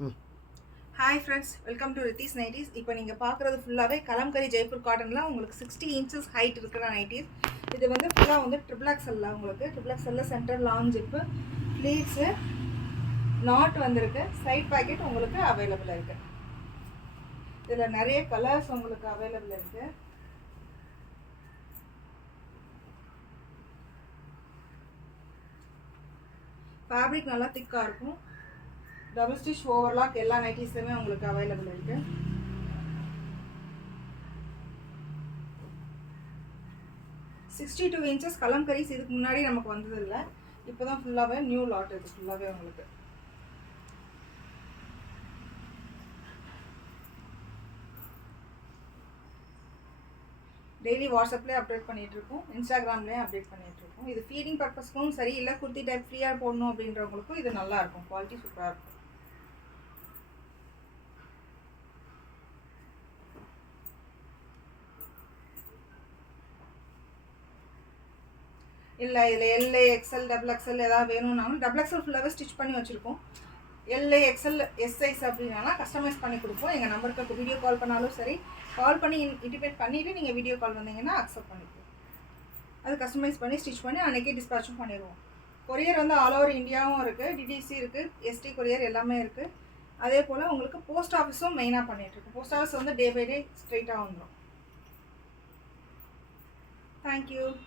Hi friends, welcome to Rithi's nighties. இப்போ நீங்கள் பார்க்குறது ஃபுல்லாகவே கலம்கரி ஜெய்ப்பூர் காட்டனில் உங்களுக்கு 60 இன்ச்சஸ் ஹைட் இருக்கிற நைட்டிஸ். இது வந்து ஃபுல்லாக வந்து ட்ரிபிள் எக்ஸல்ல உங்களுக்கு ட்ரிபிள் எக்ஸல்ல centre long zip, pleats, knot வந்திருக்கு, சைட் பாக்கெட் உங்களுக்கு அவைலபிள் இருக்குது. இதில் நிறைய கலர்ஸ் உங்களுக்கு அவைலபிள் இருக்குது. ஃபேப்ரிக் நல்லா திக்காக இருக்கும். டபுள் ஸ்டிச் ஓவர்லாக் எல்லா நைட்டிஸுமே உங்களுக்கு அவைலபிள் இருக்கு. சிக்ஸ்டி 2 இன்ச்சஸ் கலம்கரிஸ் இதுக்கு முன்னாடி நமக்கு வந்ததில்லை. இப்போ தான் ஃபுல்லாகவே நியூ லாட். இது ஃபுல்லாகவே உங்களுக்கு டெய்லி வாட்ஸ்அப்லேயே அப்டேட் பண்ணிகிட்ருக்கோம், இன்ஸ்டாகிராம்லேயே அப்டேட் பண்ணிகிட்ருக்கோம். இது ஃபீடிங் பர்பஸ்க்கும் சரி, இல்லை குர்த்தி டைப் ஃப்ரீயாக போடணும் அப்படின்றவங்களுக்கும் இது நல்லாயிருக்கும். குவாலிட்டி சூப்பராக இருக்கும். இல்லை இதில் எல்ஏ எக்ஸ்எல் டபுள் எக்ஸ்எல் ஏதாவது வேணும்னாலும் டபுள் எக்ஸ்எல் ஃபுல்லாகவே ஸ்டிச் பண்ணி வச்சுருக்கோம். எல்ஏ எக்ஸ்எல் எஸ் சைஸ் அப்படின்னா கஸ்டமைஸ் பண்ணி கொடுப்போம். எங்கள் நம்பருக்கு வீடியோ கால் பண்ணாலும் சரி, கால் பண்ணி இன்டிமேட் பண்ணிவிட்டு நீங்கள் வீடியோ கால் வந்தீங்கன்னா அக்செப்ட் பண்ணிக்குவோம். அது கஸ்டமைஸ் பண்ணி ஸ்டிச் பண்ணி அன்றைக்கே டிஸ்பேச்சும் பண்ணிடுவோம். கொரியர் வந்து ஆல் ஓவர் இந்தியாவும் இருக்குது, டிடிசி இருக்குது, எஸ்டி கொரியர் எல்லாமே இருக்குது. அதே போல் உங்களுக்கு போஸ்ட் ஆஃபீஸும் மெயினாக பண்ணிகிட்ருக்கோம். போஸ்ட் ஆஃபீஸ் வந்து டே பை டே ஸ்ட்ரெயிட்டாக வந்துடும். தேங்க்யூ.